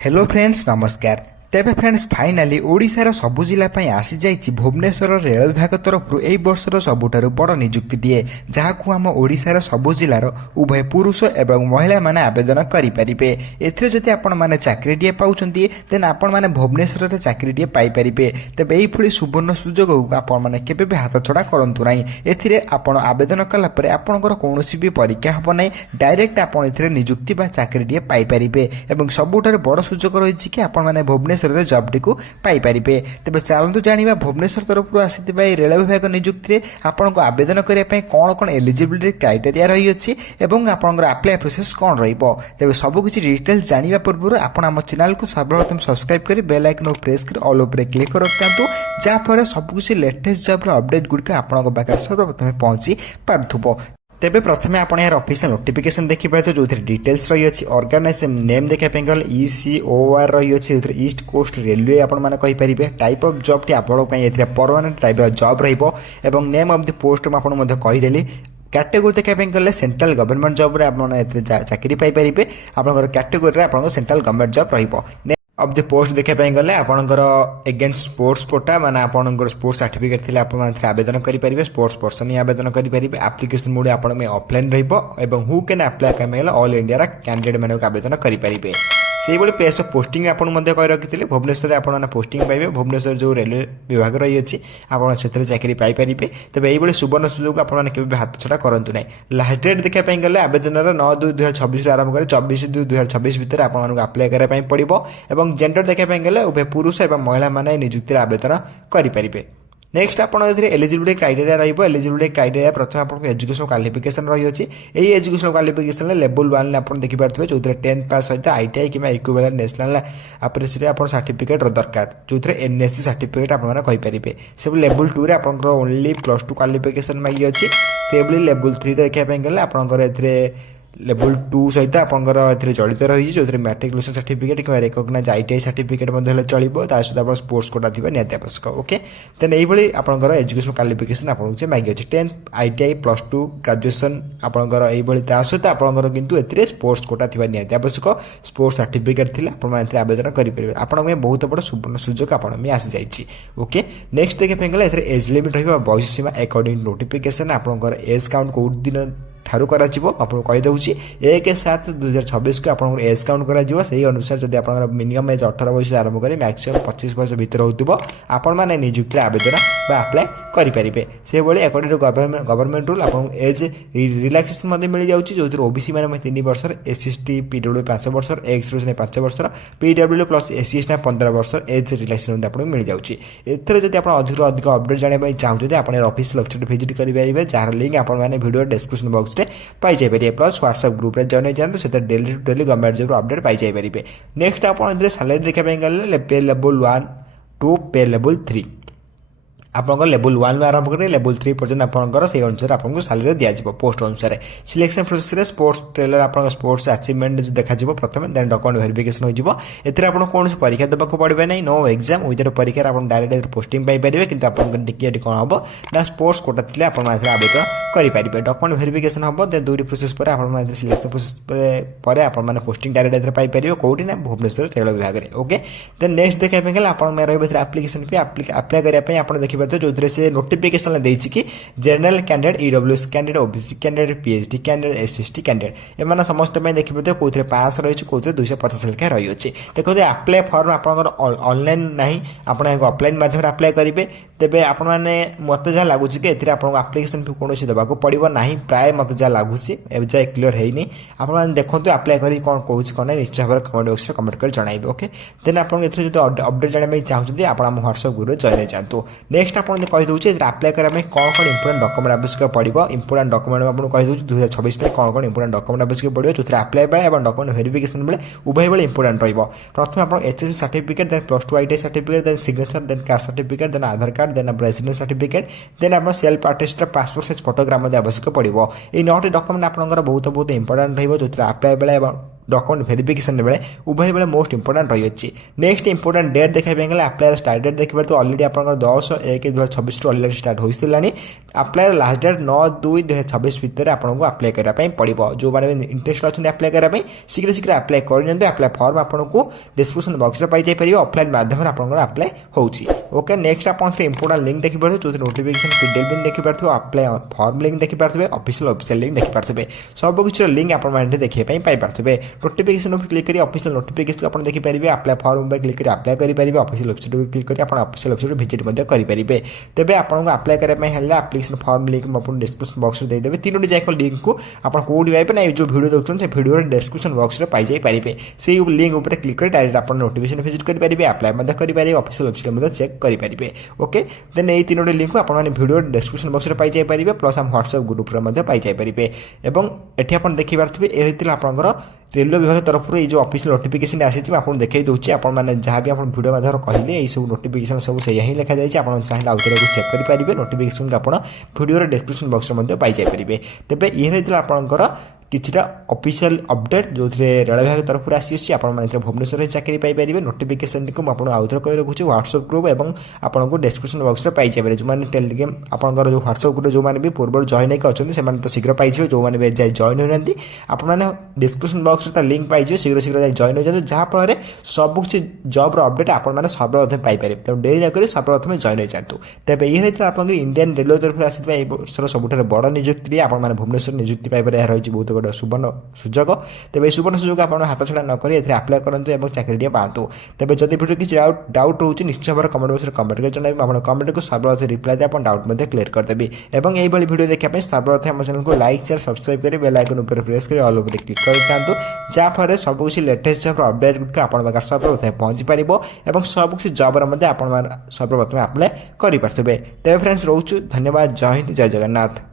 Hello friends नमस्कार। तेबे friends finally ओडिशार सबु जिला आसी जाइछि भुवनेश्वर रेल विभाग तरफ एई वर्षर सबुठारु बड़ नियुक्तिटिए जहाकु आम ओडिशार सबु जिलार उभय पुरुष एवं महिला माने आवेदन करि परिबे। एथिरे जदि आपण माने चाकरीटिए पाउछन्ती देन आपण माने भुवनेश्वर रे चाकरीटिए पाई परिबे। तेबे एई फुली सुवर्ण सुजोग को आपण माने केबे भी हाथ छडा करंतु नाही। एथिरे आपण आवेदन कला परे आपणकर कोनोसी भी परीक्षा हबो नाही, डायरेक्ट आपण एथिरे नियुक्ति बा चाकरीटिए पाई परिबे एवं सबुठारु बड़ सुजोग रहिछि कि आपण माने भुवनेश्वर जॉब टी को पाई परिबे। तेबे चलतु जानिबा भुवनेश्वर तरफ आसीथिबा रेल विभाग नियुक्ति रे आपन को आवेदन करिया पय कोन कोन एलिजिबिलिटी क्राइटेरिया रही अछि एवं आपनकर अप्लाई प्रोसेस कोन रहिबो। तेबे सब किछि डिटेल्स जानिबा पूर्व आपण हम चैनल को सर्वप्रथम सब्सक्राइब करी बेल आइकन प्रेस कर ऑल ओवर क्लिक करथांतु जा फरे सब किछि लेटेस्ट जॉब रो अपडेट गुडका आपण को पाखे सर्वप्रथम पहुंची पारथुबो। तेबे प्रथमे आपण यार ऑफिशियल नोटिफिकेशन देखि पाए जो डिटेल्स रही अछि। ऑर्गेनाइजेशन नेम देखा गले ECOR रही अछि, ईस्ट कोस्ट रेलवे आपण माने कहि परिबे। टाइप ऑफ जॉब टी आपण पय एथिरा परमानेंट टाइप ऑफ जॉब रहिबो एवं नेम ऑफ द पोस्ट आपण मध्ये कहि देली। कैटेगोरी देखा गले सेंट्रल गवर्नमेंट जॉब रे आपण एथिरे चाकरी पाई परिबे। आपनकर कैटेगोरी रे आपण सेंट्रल गवर्नमेंट जॉब रहिबो। ऑफ द पोस्ट देखा गले आपणकर एगेन्स्ट स्पोर्ट्स कोटा माने आपणकर स्पोर्ट्स सर्टिफिकेट थिले आपण माने आवेदन करि परिबे। स्पोर्ट्स पर्सन ही आवेदन करि परिबे। एप्लिकेशन मोड आपण में ऑफलाइन रहिबो एवं who can apply Kamela all India रा कैंडिडेट माने आवेदन करि परिबे। से बड़ी प्लेस ऑफ पोस्टिंग आपण मध्ये कहि रखिथिले भुवनेश्वर आपण माने पोस्टिंग पाइबे। भुवनेश्वर जो रेलवे विभाग रही अछि आपण सेतरे चाकरी पाई परिबे। तबे एई बड़ी सुवर्ण सुयोग आपण माने केबे हाथ छडा करंतु नै। लास्ट डेट देखा गले आवेदन 9/2/2026 रे आरंभ करे 24/2/2026 भितर आपण माने अप्लाई करै पई पड़िबो एवं जेंडर देखा गले उभय पुरुष एवं महिला माने नियुक्ति आवेदन करि परिबे। नेक्स्ट आपण एलिजिबिलिटी क्राइटेरिया रहिबो। एलिजिबिलिटी क्राइटेरिया प्रथम आपण एजुकेशन क्वालिफिकेशन रही अछि। एई एजुकेशन क्वालिफिकेशन लेवल 1 आपण देखि पारथबे जोथरे 10th पास सहित ITI किबा इक्विवेलेंट नेशनल अप्रेंटिसशिप आपण सर्टिफिकेट दरकार जोथरे NSC सर्टिफिकेट आपण माने कहि परिबे। से लेवल 2 रे आपण ओनली +2 क्वालिफिकेशन मागी अछि। से लेवल 3 रे देखा गले आपण एथरे लेवल 2 सहित आपंकर एथरे जड़ित रही जो मैट्रिकुलेशन सर्टिफिकेट कि रिकॉग्नाइज ITI सर्टिफिकेट चलो सहित स्पोर्ट्स कोटा थी निहत आवश्यक। ओके देन यही आपंकर एजुकेशन क्वालिफिकेशन आपको मांगी अच्छे 10th ITI +2 ग्रेजुएशन आपंकर यही सहित आपंकर किंतु एथिरे स्पोर्ट्स कोटा थी निहत आवश्यक। स्पोर्ट्स सर्टिफिकेट थी आप आवेदन करेंगे। आपको बहुत बड़ सुवर्ण सुजोग आप आसी जाइए। ओके नेक्स्ट देखा गले एज लिमिट रही बयस सीमा अकॉर्डिंग नोटिफिकेशन आपंकर एज काउंट कौ दिन ठारू करा आपको कही दूसरी 1/7/2026 को आप एज काउंट कर अनुसार जब आप मिनिमम एज 18 वर्ष आरंभ करें मैक्सिमम 25 वर्ष भर हो आपण मैंने नियुक्ति आवेदन अप्लाई करेंगे। से भाई अकॉर्डिंग टू गवर्नमेंट रूल आपको एज रिलैक्सेशन मिल जाऊँगी जो OBC मैंने 3 वर्ष, SC/ST PW 5 वर्ष, एक्स 5 वर्ष, PW + SC/ST 15 वर्ष एज रिलैक्सेशन आपको मिल जाऊँगी। एथर जब आप अधिक अपडेट जानापी चाहते आप ऑफिशियल वेबसाइट विजिट करेंगे जार लिंक आपने वीडियो डिस्क्रिप्शन बॉक्स पाई जाइए। प्लस व्हाट्सएप ग्रुप रे जॉइन जाते से daily to daily government job update पाई जाइए। नेक्स्ट आप सैलरी देखा गले पे लेवल 1 टू पे लेवल 3 आपंकर लेवल 1 आरंभ करें लेवल 3 पर्यटन आपंकर से अनुसार आपको सैलरी दिज्व पोस्ट अनुसार। सिलेक्शन प्रोसेस स्पोर्ट्स ट्रेलर आप स्पोर्ट्स अचीवमेंट देखा प्रथम देन डॉक्यूमेंट वेरिफिकेशन हो कौन परीक्षा देवाक पड़े ना नो एग्जाम विदाउट परीक्षा आप डायरेक्ट पोस्टिंग पाइपर कि टिकट कौन हम ना स्पोर्ट्स कोटा थी आप आवेदन करेंगे। डॉक्यूमेंट वेरिफिकेशन हम देन 2टी प्रोसेस पर आप सिलेक्शन प्रोसेस पर आप पोस्टिंग डायरेक्ट पाइपर कौटी ना भुवनेश्वर रेल विभाग में। ओके देन नेक्स्ट देखा गले आप एप्लिकेशन फी अप्लाई करने आप देखिए जो से नोटिफिकेशन देछि कि general candidate EWS candidate OBC candidate PhD candidate SC/ST candidate एम समस्त देखिए कौन पास रही कौन 250 लेखा रही है। देखो अप्लाई फॉर्म आप ऑनलाइन ना आप ऑफलाइन माध्यम अप्लाई करेंगे। तेबे आप मत जहाँ लगुच कि आपको आप्लिकेसन फी कौन देवाक पड़ो ना प्राय मत जहाँ लगुच जाए क्लीयर है आप देखो अप्लाई कर कौन कौन कौन निश्चय भाव कमेंट बॉक्स में कमेंट कर जनइबे। ओके देन आप अपडेट जाना चाहते आप व्हाट्सएप ग्रुप में जॉइन जातु। नेक्स्ट आप कही दूसरे अप्लाई करने कौन कौन इंपोर्टेंट डॉक्यूमेंट आवश्यक पड़ो। इंपोर्टेंट डॉक्यूमेंट आपको कही दूसरी 2026 में कौन कौन इंपोर्टेंट डॉक्यूमेंट आवश्यक पड़ो जो अप्लाई बेले और डॉक्यूमेंट वेरिफिकेशन बेले उभय बेले इंपोर्टेंट रही। प्रथम आप HSC certificate then +2 ITI certificate then signature then caste certificate then Aadhaar card then residence certificate then आप self attested passport size photograph आवश्यक पड़ो। ये 9टी डॉक्यूमेंट आपंकर बहुत इंपोर्टेंट रही जो अप्लाई बेले डॉक्यूमेंट वेरिफिकेशन बेले उभय बेले मोस्ट इंपोर्टेंट रही है। नेक्स्ट इंपोर्टेंट डेट देखा गला अप्लाई स्टार्ट डेट देखिए तो ऑलरेडी आप 10/1/2026 ऑलरेडी स्टार्ट हो सारे। अप्लाई लास्ट डेट 9/2/2026 भितर आपको अप्लाई करने पड़ो। जो मैंने इंटरेस्ट अच्छे अप्लाई करने शीघ्र शीघ्र अप्लाई कर अप्लाई फॉर्म आपको डिस्क्रिप्शन बॉक्स में पाई ऑफलाइन माध्यम आपंकर अप्लाई होची। ओके नेक्स्ट आप इंपोर्टेंट लिंक देखिए जो नोटिफिकेशन पीडीएफ लिंक देखिए अप्लाई फॉर्म लिंक देखिए ऑफिशियल लिंक देखिए सब किसी लिंक आप देखिए पाइपे। नोटिफिकेशन क्लिक कर ऑफिशियल नोटिफिकेशन आप देखिए अप्लाई फॉर्म पर क्लिक कर अप्लाई करेंगे ऑफिशियल वेबसाइट पर क्लिक कर ऑफिशियल वेबसाइट विजिट करेंगे। तेज आपको अप्लाई करने एप्लिकेशन फॉर्म लिंक आपको डिस्क्रिप्शन बॉक्स में देदेवे। तीनोटी जाक लिंक को आप कौटी पाइबे ना जो वीडियो देखते हैं वीडियो डिस्क्रिप्शन बॉक्स में पाई पारे से लिंक उपर क्लिक कर डायरेक्ट आप नोटिफिकेशन विजिट करेंगे अप्लाई करेंगे ऑफिशियल वेबसाइट में चेक करेंगे। ओके देन ये तीनोटी लिंक आप वीडियो डिस्क्रिप्शन बॉक्स में पाई पारे प्लस हम व्हाट्सएप ग्रुप में पाई पारे। एवं एटी आप देखिए ये आपंकर रेलवे विभाग तरफ ये जो ऑफिशियल नोटिफिकेशन आसी आपको देखिए दूसरी आपने जहाँ भी आप वीडियो माध्यम कहले ये सब नोटिफिकेशन सब से ही लिखा जाए आप चाहिए आउट चेक करेंगे नोटिफिकेशन आप वीडियो डिस्क्रिप्शन बॉक्स में पाई पारे। तेज ये रही आपंकर किछिटा ऑफिशियल अपडेट जो रेल विभाग तरफ आसी आपने भुवनेश्वर चाकरी पाइपर। नोटिफिकेशन को मुझे आउथर कही रखुच्छी व्हाट्सएप ग्रुप और आपको डिस्क्रिप्शन बॉक्स में पाई पारे। जो मैंने टेलीग्राम आपंकर जो व्हाट्सएप ग्रुप जो मैंने भी पूर्व जॉइन होकर अच्छे से तो शीघ्र पाई जो मैंने जॉइन होती आपने डिस्क्रिप्शन बॉक्स में लिंक पाई शीघ्र शीघ्र जॉइन हो जाए जहाँफल सब कुछ जब्र अपडेट आपने सर्वप्रथम पाइपर। तो डेरी नक सर्वप्रथम जॉइन हो जातु। तेज ये रही आप इंडियन रेलवे तरफ आसर सबुठ बड़ निजुक्ति आपने भुवनेश्वर निजुक्ति पाइपर यह रही बहुत गोटे सुवर्ण सुजोग। तेज सुवर्ण सुजोग आप हाथ छड़ा नक अप्लाई करूँ और चाकरी पातु। तेज जब वीडियो किसी डाउट रोचे निश्चय भाव कमेंट बॉक्स में कमेंट कर जन आप कमेंट को सर्वप्रथम रिप्लाई दे डाउट क्लियर करदेवी। और यही वीडियो देखा सर्वप्रथम आम चैनल को लाइक शेयर सब्सक्राइब कर बेल आइकन पर प्रेस कर ऑल ओवर क्लिक कर दिखाँ जहाँफल सब किसी लेटेस्ट जॉब अपडेट गुड आप सर्वप्रथम पहुँची पार और सब किसी जॉबर आप सर्वप्रथम अप्लाई करेंगे। तेज फ्रेंड्स रोचु धन्यवाद। जय हिंद जय जगन्नाथ।